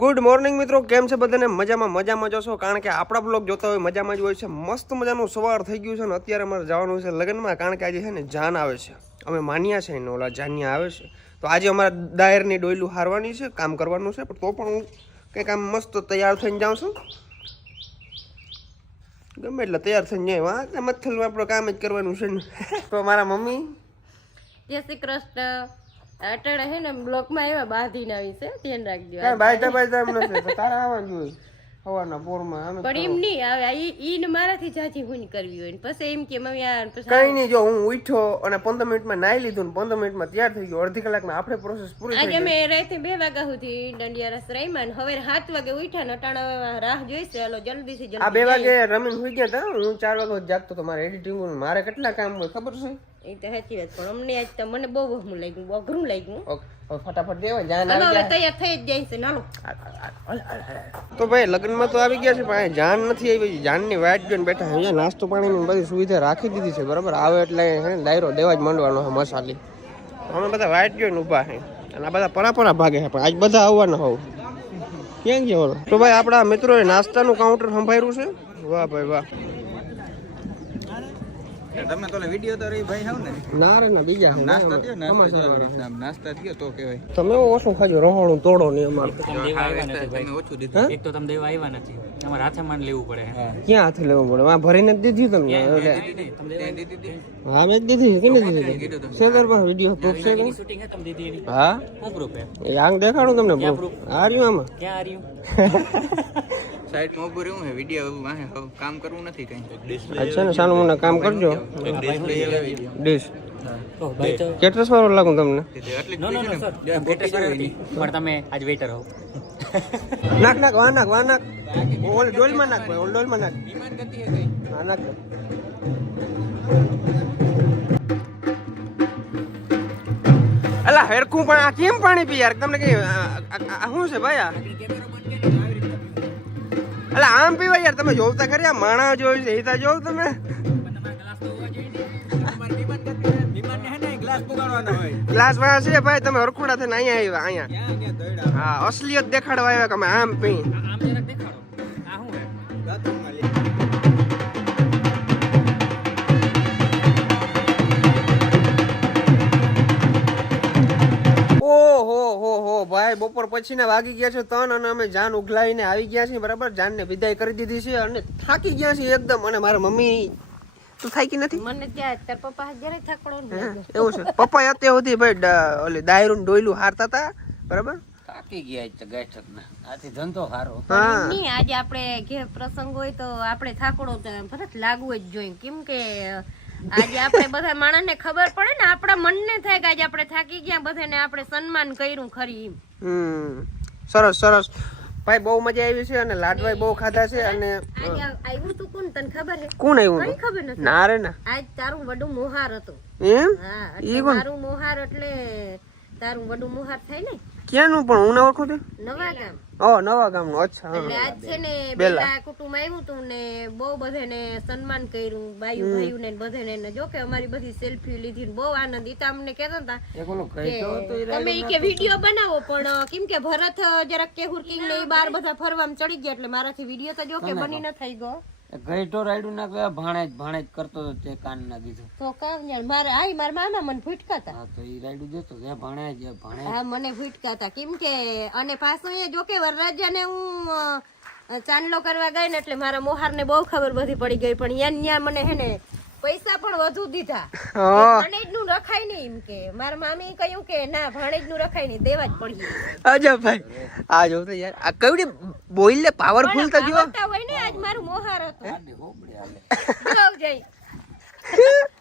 Good morning મિત્રો, કેમ છે બધાને? મજામાં જશો, કારણ કે આપણા બ્લોગ જોતા હોય મજામાં જ હોય છે. મસ્ત મજાનું સવાર થઈ ગયું છે ને અત્યારે અમારે જવાનું છે લગ્નમાં, કારણ કે આજે છે ને જાન આવે છે. અમે માન્યા છે ને ઓલા જાનિયા આવે છે, તો આજે અમારા દાયરની ડોયલું હારવાની છે, કામ કરવાનું છે. પણ તો પણ હું કંઈક આમ મસ્ત તૈયાર થઈને જાઉં છું, ગમે એટલે તૈયાર થઈને જાય. મથલમાં આપણે કામ જ કરવાનું છે ને. તો મારા મમ્મી જય શ્રી કૃષ્ણ. અટાણે હે ને બ્લોકમાં એવા બાંધીને આવી છે, ધ્યાન રાખજો. કાંઈ બાય એમ નથી, તારા આવવાનું જોઈએ સવારના પોરમાં. પણ એમ નહીં આવે, ઈ ને મારાથી જાજી હું કરવી હોય ને પછી એમ કે મમ્મી આ કઈ નહીં. જો હું ઉઠ્યો અને 15 મિનિટમાં નાઈ લીધું ને 15 મિનિટમાં તૈયાર થઈ ગયો, અડધી કલાકમાં આપણે પ્રોસેસ પૂરી થઈ આજે ગઈ. અમે રાતે 2 વાગ્યા સુધી દંડિયા રસ રમ્યા ને હવે 7 વાગે ઉઠ્યા ને અટાણા રાહ જોઈશે. હાલો જલ્દીથી આ 2 વાગે રમીને સુઈ ગયા હતા. હું 4 વાગે જાગતો તો, મારે એડિટિંગ મારે કેટલા કામ હોય ખબર છે. એ તો સાચી વાત, પણ અમને આજ તો મને બહુ વહમું લાગ્યું, બહુ અઘરું લાગ્યું. હવે ફટાફટ દેવાય જાન હાલો આવી હવે તૈયાર થઈ જ જાય છે. નાલો તો ભાઈ લગ્નમાં તો આવી ગયા છે, પણ અહીંયા જાન નથી આવી. જાનની વાટ જોઈને બેઠા. અહીંયા નાસ્તો પાણીની બધી સુવિધા રાખી દીધી છે, બરાબર. આવે એટલે ડાયરો દેવા જ માંડવાનો છે મસાલી. અમે બધા વાટ જોઈને ઊભા છે અને આ બધા પરાપરા ભાગે છે, પણ આજ બધા આવવાના હોવ. ક્યાં ગયા બોલો? તો ભાઈ આપણા મિત્રોએ નાસ્તાનું કાઉન્ટર સંભાળ્યું છે. વાહ ભાઈ વાહ. તમે તો વિડિયો તો રહી ભાઈ હાવ ને ના રે ના, બીજા નાસ્તા થયો નાસ્તા થયો તો કહેવાય. તમે ઓછું ખાજો, રહોણું તોડો નહીં અમારે. તમે ઓછું દીધું. એક તો તમે દેવા આવ્યા નથી, તમારે હાથે માન લેવું પડે. ક્યાં હાથે લેવું પડે? આ ભરીને જ દીધી તમને. હા મેં જ દીધી. કેને દીધી? શેર પર વિડિયો પ્રૂફ છે કે? શૂટિંગ હે તમે દીધી એની. હા શું પ્રૂફ હે? એ આંગ દેખાડું તમને પ્રૂફ. આ રહ્યું આમાં. ક્યાં આ રહ્યું? સાઈડ માં ઉભું રહેવું હે, વિડિયો વાહે કામ કરવું નથી કઈ. અચ્છા ને સાનું મને કામ કરજો. ડીશ ઓહ ભાઈ તો કેટલા વાળો લાગુ તમને? નો સર વેટર પણ તમે આજ વેટર હો. નાખ નાખ વા નાખ. ઓલ ડોલમાં નાખ ભાઈ, ઓલ ડોલમાં નાખ. વિમાન ગતિ હે કઈ. હા નાખ. અલા હેરખું પણ આ કેમ પાણી પી યાર? તમને કઈ શું છે ભાઈ? આ અલા આમ પીવાય યાર. તમે જોવતા ખરી? આ માણા જોયું છે, હિતા જોવ તમે. ગ્લાસ વાળા છે ભાઈ, તમે હરખુડા થઈને અહીંયા આવ્યા. હા અસલિયત દેખાડવા આવ્યા કે અમે આમ પી. આમ જરાક દેખાડો. આ શું હે? ઓહો ભાઈ, બપોર પછી ના વાગી ગયા છે 3 અને અમે જાન ઉઘલાવીને આવી ગયા છીએ, બરાબર. જાન ને વિદાય કરી દીધી છે અને થાકી ગયા છીએ એકદમ. અને મારા મમ્મી તું થાકી નથી? મને ત્યાં તાર પપ્પા જયારે થાકડો ને એવું છે. પપ્પા અત્યાર સુધી ભાઈ ઓલી દાયરું ડોયલું હારતા હતા, બરાબર. થાકી ગયા છે ગાયઠક ના. આથી ધંધો સારો. હા નહીં, આજે આપણે ઘેર પ્રસંગ હોય તો આપણે થાકડો તો ભરત લાગવું જ જોઈએ. કેમ કે આજે આપણે બધા માણસને ખબર પડે ને, આપણા મનને થાય કે આજે આપણે થાકી ગયા, બધાને આપણે સન્માન કર્યું ખરી એમ. સરસ ભાઈ, બહુ મજા આવી છે અને લાડવાય બહુ ખાધા છે. અને આજે આવ્યું તું કોણ તને ખબર છે? કોણ આવ્યું? કઈ ખબર નથી. ના રે ના. આજ તારું વડું મોહાર હતું. એમ? હા, ઈ એટલે કોણ? તારું મોહાર એટલે તારું વડું મોહાર થાય ને, ક્યાંનું? પણ હું ના ઓળખું છું. નવા ગામ. નવા ગામનું. અચ્છા. એટલે આજ છે ને બેલા કુટુંબ આવ્યું તું ને બહુ બધાને સન્માન કર્યું, ભાઈઓ ને બધાને. ને જો કે અમારી બધી સેલ્ફી લીધી ને બહુ આનંદ. ઈ તો અમને કહેતા હતા કે તમે ઈ કે વિડીયો બનાવો, પણ કેમ કે ભરત જરાક કેહુર કિંગ ને ઈ બાર બધા ફરવામાં ચડી ગયા એટલે મારાથી વિડીયો તો જો કે બની ન થઈ ગયો. ગઈઢો રાયડું ના ગયા ભાણેજ કરતો હતો તે કાન ના દીધું. તો કામ જાણ મારે આઈ મારા મામા મને ભૂટકા હતા. હા તો ઈ રાયડું દેતો કે ભાણેજ હા મને ભૂટકા હતા. કેમ કે અને પાછો એ જો કે વરરાજાને હું ચાંદલો કરવા ગઈ ને એટલે મારા મોહાર ને બહુ ખબર બધી પડી ગઈ. પણ યાં મને હે ને પૈસા પણ વધુ દીધા. ભાણેજ નું રખાય નહીં એમ કે મારા મામી કહ્યું કે ના ભાણેજ નું રખાય નહીં, દેવા જ પડી. અજા ભાઈ આ જો તો યાર, આ કવડી બોલ લે પાવરફુલ તો જો. હોય ને આજ મારું મોહાર હતું. બહુ જઈ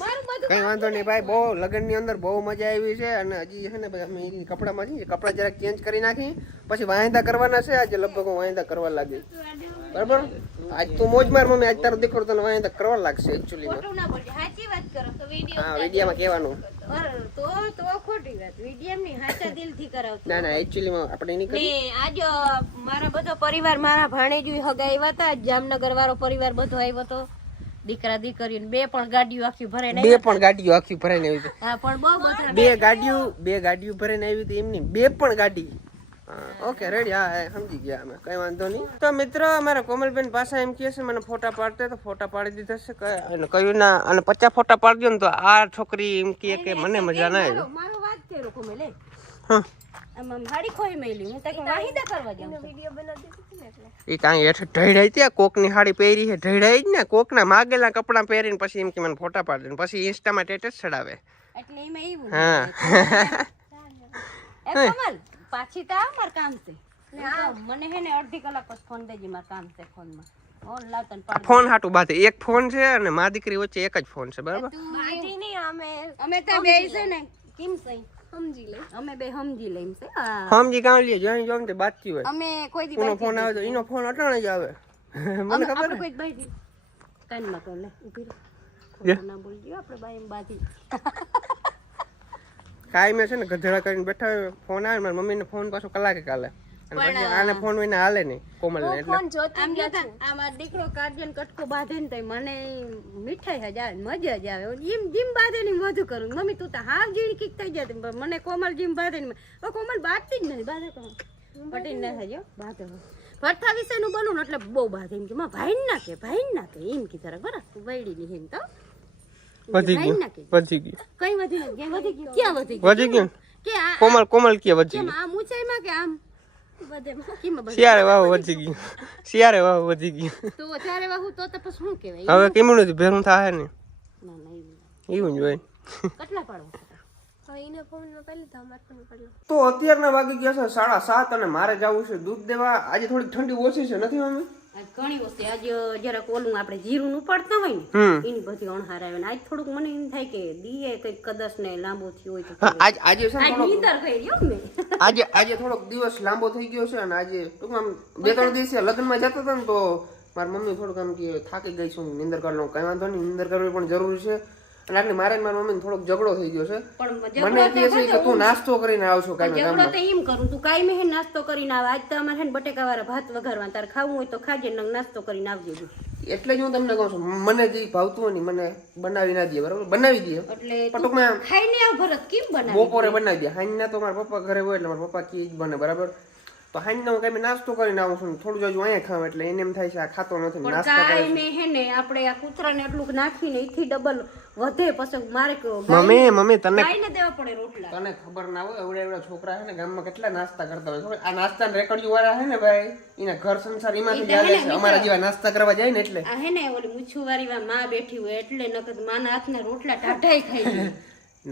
મારું બધું કઈ વાંધો નહીં ભાઈ, બહુ લગ્ન ની અંદર બહુ મજા આવી છે. અને હજી છે ને અમે કપડામાં છીએ, કપડા જરાક ચેન્જ કરી નાખી, પછી વાયદા કરવાના છે. આજે લગભગ હું વાયદા કરવા લાગી, બરાબર. આજ તું મોજ માર મમ્મી, આજ તારો દીકરો તને વાયદા કરવા લાગશે એકચ્યુઅલી માં. ખોટું ના બોલજે, સાચી વાત કરો તો વિડીયો. હા વિડીયોમાં કહેવાનું. તો ખોટી વાત, વિડીયો ની સાચા દિલથી કરાવતો. ના ના એકચ્યુઅલી માં આપણે નહીં કરી. ને આજ મારા બધો પરિવાર, મારા ભાણેજુ હગા આવ્યા હતા, જામનગર વાળો પરિવાર બધો આવ્યો હતો. દીકરા દીકરી 2 પણ ગાડીઓ આખી ભરાઈને આવી. 2 પણ ગાડીઓ આખી ભરાઈને આવી. હા પણ બહુ બધા બે ગાડીઓ ભરાઈને આવી હતી એમની 2 પણ ગાડી. Okay ready. હા સમજી ગયા અમે, કઈ વાંધો નહીં. તો મિત્રો અમારા કોમલબેન પાસે એમ કહે છે મને ફોટા પાડતે, તો ફોટા પાડી દીધા છે. અને કહ્યું ના, અને 50 ફોટા પાડજો ને તો આ છોકરી એમ કહે કે મને મજા ના આવી. મારો વાત કર્યો કોમલે. હા આમ હાડી ખોઈ મેલી, હું તકે વાહિદા કરવા જાઉં. વિડિયો બનાવી દીધી એટલે એ કાંઈ હેઠ ઢળાઈ ત્યાં કોકની હાડી પહેરી છે, ઢળાઈ જ ને. કોકના માગેલા કપડાં પહેરીને પછી એમ કે મને ફોટા પાડી દે, પછી ઇન્સ્ટામાં સ્ટેટસ ચડાવે. એટલે એમાં એવું. હા એ કમલ પાછી તા માર કામ છે. મને હે ને અડધી કલાક પછી ફોન દેજે, માર કામ છે ફોનમાં. ફોન લાવ તને પાડ. ફોન હાટું બાતે એક ફોન છે અને મા દીકરી વચ્ચે એક જ ફોન છે, બરાબર? બાજી નહીં, અમે તો બે છે ને કેમ સહી સમજી લે. અમે બે સમજી લઈમ છે. સમજી કાં લે જોઈ જોમ તે બાતચી હોય. અમે કોઈ દી કોનો ફોન આવે તો એનો ફોન અટાણે જ આવે. મને ખબર આપણે કોઈ બાજી કાનમાં તો લે ઉભી રહો. ના બોલજો આપણે બાઈ એમ બાજી. કાઈ મેં છે ને ગધેડા કરીને બેઠા હોય, ફોન આવે મારી મમ્મીને ફોન પાછો કલાકે કાલે. અને પછી આને ફોન વિના હાલે નહીં કોમલ ને. એટલે આમ જોતા આ મારો દીકરો કાજન કટકો બાંધે ને તો મને મીઠાઈ જ આવે, મજા જ આવે. જીમ જીમ બાંધે ને વધુ કરું. મમ્મી તું તો હાવ જીણી કીક થઈ જતી, મને કોમલ જીમ બાંધે ને કોમલ બાંધતી જ નથી. બાંધે તો પટી ના થાય બાંધે. ભરથા વિશેનું બનવું ને એટલે બહુ બાંધે. એમ કે માં ભાઈ ના કે એમ કી તરક બરાબર વૈડી ની એમ તો વધી ગયું કઈ વધી ગયું વધી ગયું ક્યાં વધી ગયું કે આ કોમલ કે વધી કેમ ગયું આમ ઊંચાઈમાં કે આમ વધે કેમ બધે શિયારે વાહ વધી ગયું, શિયારે વાહ વધી ગયું. તો ત્યારે વાહુ તો પછી શું કહેવાય? હવે કેમ નથી ભેરું થાય ને ના ના એવું જ હોય. કેટલા પાડવા? તો અત્યારના વાગી ગયા છે 7:30 અને મારે જવું છે દૂધ દેવા. આજે થોડી ઠંડી ઓછી છે, નથી મમ્મી? ઘણી વસ્તુ આજે જરાક ઓલું આપણે જીરું ઉપાડતા હોય ને એની બધી અણહાર આવે ને આજ થોડુંક મને એમ થાય કે દીએ કઈક કદાચ ને લાંબો થયો હોય તો આજે છે ને નીંદર કરી લ્યો મેં. આજે થોડોક દિવસ લાંબો થઈ ગયો છે અને આજે ટૂંકમાં 2-3 દિવસે લગ્નમાં જતો હતો ને તો મારી મમ્મી થોડુંક આમ કે થાકી ગઈ છું, નીંદર કરી લઉં. કઈ વાંધો નહીં, નીંદર કરવી પણ જરૂરી છે. અને આટલી મારે મારી મમ્મીને થોડોક ઝઘડો થઈ ગયો છે. મને કહે છે કે તું નાસ્તો કરીને આવશો કાંઈ ઝઘડો તો એમ કરું તું કાઈ મેં નાસ્તો કરીને આવે. આજ તો અમારે હે ને બટેકા વાળા ભાત વઘારવા, તારે ખાવું હોય તો ખાજે ને નાસ્તો કરીને આવજે. એટલે જ હું તમને કહું છું, મને જે ભાવતું હોય ને મને બનાવી ના દે, બરાબર? બનાવી દે એટલે ટૂંકમાં ખાઈને આવ ભરત કેમ બનાવી બપોરે બનાવી દે. હાંજના તો મારા પપ્પા ઘરે હોય એટલે મારા પપ્પા કી જ બને, બરાબર? તો હાંજના હું કઈ નાસ્તો કરીને આવું છું, થોડું જાજુ અહીંયા ખાવ એટલે એને એમ થાય છે આ ખાતો નથી, નાસ્તો કરે છે. કાઈ હે ને આપણે આ કૂતરાને એટલું નાખીને એથી ડબલ વધે પછી મારે મમ્મી તને ગાયને દેવા પડે રોટલા. તને ખબર ના હોય એવડા એવડા છોકરા છે ને ગામમાં કેટલા નાસ્તા કરતા હોય. આ નાસ્તા રેકડિયું વાળા છે ને ભાઈ, એના ઘર સંસાર એમાંથી જ આવે છે. અમારા જેવા નાસ્તા કરવા જાય ને એટલે આ હે ને ઓલી મૂછુવારી માં બેઠી હોય એટલે નકર માના હાથના રોટલા ટાઢાઈ ખાઈ.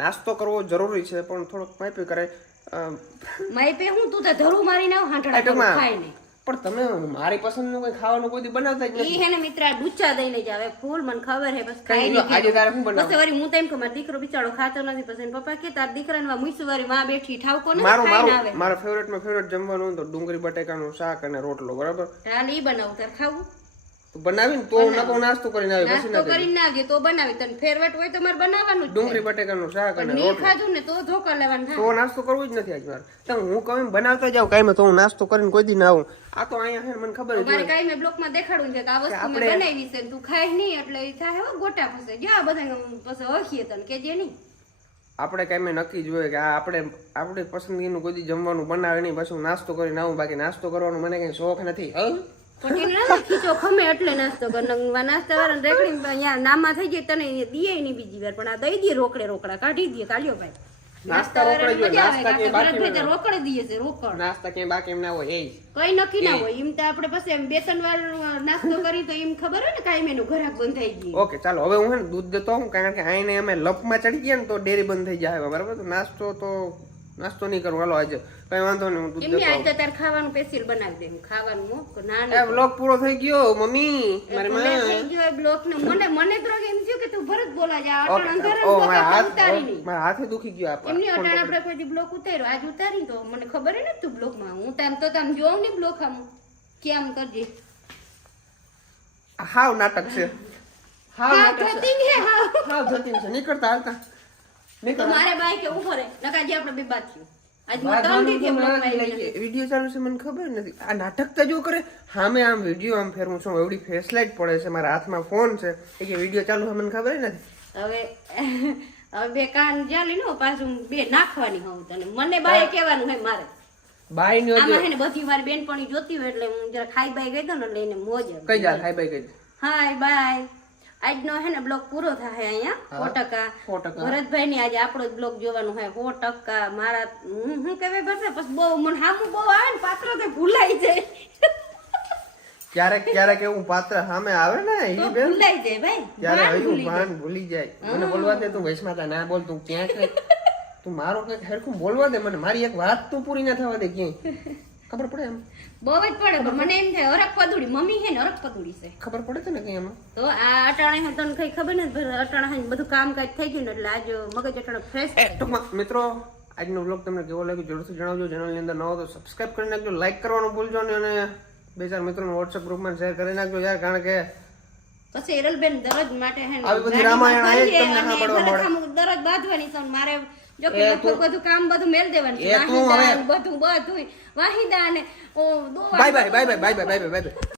નાસ્તો કરવો જરૂરી છે પણ થોડોક માપી કરે. માઈપે હું તું તો ધરું મારીને આવ હાંટડા ખાઈ ને. પણ તમે મારી પસંદનું કોઈ ખાવાનું કોઈ દી બનાવતા જ નથી. ઈ હે ને મિત્ર ડૂચા દઈને જ આવે ફૂલ, મને ખબર હે. બસ ખાઈ કઈ આજે તારે શું બનાવ? પછી વળી હું તો એમ કે મારો દીકરો બિચારો ખાતો નથી. પછી એના પપ્પા કે તાર દીકરાને મૂછુવારી માં બેઠી ઠાવકો ને ખાઈને આવે. મારો ફેવરેટમાં ફેવરેટ જમવાનું તો ડુંગળી બટેકાનું શાક અને રોટલો, બરાબર? હાલ ઈ બનાવું તાર ખાવું બનાવીને તો નકો નાસ્તો કરીને આવે, પછી નાસ્તો કરીને નાખે તો બનાવી. તને ફેવરેટ હોય તો મારે બનાવવાનું જ. ડુંગળી બટેકાનું શાક અને નહીં ખાધું ને તો ધોકા લેવાનું. તો નાસ્તો કરવો જ નથી આજ મારે. તો હું કહું બનાવતા જાવ કાઈ તો હું નાસ્તો કરીને કોઈ દી ના આવું. આ તો અહીંયા છે મને ખબર મારે કાઈ મેં બ્લોકમાં દેખાડું છે કે આ વસ્તુ મેં બનાવી છે તું ખાઈ નહીં એટલે ઈ થાય હો ગોટા ફસે. જા બધા પછી ઓળખીએ તને કેજે નહીં. આપણે કઈ મેં નક્કી જ હોય કે આ આપણે પસંદગીનું કોઈ દી જમવાનું બનાવે નહીં, પછી હું નાસ્તો કરીને આવું. બાકી નાસ્તો કરવાનો મને કઈ શોખ નથી. ખીચો ખમે એટલે નાસ્તો કર. નાસ્તા વાળા રેકડી અહીંયા નામા થઈ જાય તને દીએ નહીં બીજી વાર, પણ આ દઈ દે રોકડા કાઢી દે કાઢ્યો ભાઈ. નાસ્તા રોકડે રોકડે દઈએ છે રોકડ. નાસ્તા ક્યાંય બાકી એમ ના હોય એ કઈ નક્કી ના હોય. એમ તો આપણે પછી એમ 2 વાર નાસ્તો કરી તો એમ ખબર હોય ને કાઈ મેનું ઘરાક બંધ થઈ ગઈ. ઓકે ચાલો હવે હું હે ને દૂધ દેતો હું, કારણ કે આઈને અમે લપમાં ચડી ગયા ને તો ડેરી બંધ થઈ જાય, બરાબર? તો નાસ્તો નહીં કરું. હાલો આજે કઈ વાંધો નહીં, હું દૂધ એમની આજે તાર ખાવાનું સ્પેશિયલ બનાવી દે. ખાવાનું ના બ્લોગ પૂરો થઈ ગયો મમ્મી મારી માં થઈ ગયો બ્લોગ ને. મને તો એમ થયું કે તું ભરત બોલા જા. મારા હાથે દુખી ગયો. એમની અટાણ આપણે કોઈ બ્લોક ઉતાર્યો આજ ઉતારી તો મને ખબર હે ને તું બ્લોક માં. હું તમ જોઉં ને બ્લોક આમ કેમ કરજે. હાવ નાટક છે, હાવ નાટક છે, હાવ ધતિંગ છે. નીકળતા હાલતા તો મારે બાઈ કે ઉભો રે નકાજી આપણે બે બાત થયું. આજ હું તમ દીધી બ્લોક માં વિડિયો ચાલુ છે મને ખબર નથી. આ નાટક તો જો કરે હામે આમ વિડિયો આમ ફેરવું છું, એવડી ફેસ લાઈટ પડે છે, મારા હાથમાં ફોન છે એ કે વિડિયો ચાલુ છે મને ખબર નથી. હવે બે કાન જાલી નો પાછું બે નાખવાની હોઉં તને. મને બાએ કહેવાનું હે મારે બાઈ ની આમાં હે ને બધી મારી બેનપણી જોતી હોય એટલે હું જરા ખાઈ બાઈ ગઈ તો ને એટલે એને મોજ આવી. કઈ જા હાય બાઈ કઈ હાય બાય. આજનો હે ને બ્લોગ પૂરો થાય અહીંયા 100%. ભરતભાઈ ની આજે આપણો જ બ્લોગ જોવાનો હોય 100%. મારા હું કહેવાય ભરશે પછી બહુ મને હામું બહુ આવે ને પાત્ર તે ભૂલાઈ જાય. ક્યારેક એવું પાત્ર સામે આવે ને ઈ તો બેન ભૂલાઈ જાય ભાઈ. ત્યારે ભાન હયું ભૂલી જાય. ભાન ભૂલી જાય. મને બોલવા દે તું વૈષ્ણવતા ના બોલ તું ક્યાં કઈ તું મારો કઈક હરખું બોલવા દે મને મારી એક વાત તું પૂરી ના થવા દે ક્યાંય ખબર પડે એમ બહુ જ પડે પણ મને એમ થાય હરક પદુડી મમ્મી હે ને હરક પદુડી છે ખબર પડે છે ને કઈ એમાં તો આ અટાણે હે તને કઈ ખબર નથી અટાણા હે બધું કામકાજ થઈ ગયું ને એટલે આજ મગજ અટાણે ફ્રેશ ટૂંકમાં મિત્રો આજનો વ્લોગ તમને કેવો લાગ્યો જરૂરથી જણાવજો. ચેનલની અંદર નવો તો સબસ્ક્રાઇબ કરી નાખજો, લાઈક કરવાનું ભૂલજો નહીં અને 2-4 મિત્રોને વોટ્સએપ ગ્રુપમાં શેર કરી નાખજો યાર. કારણ કે પછી એરલબેન દરરોજ માટે હે ને આવી બધી રામાયણ આ એક તમને સાંભળવા મળે. દરરોજ બાંધવાની છે મારે જો કે બધું કામ બધું મેલ દેવાનું છે એ તું હવે બધું વાહિદા ને ઓ દો bye bye bye bye bye bye bye bye.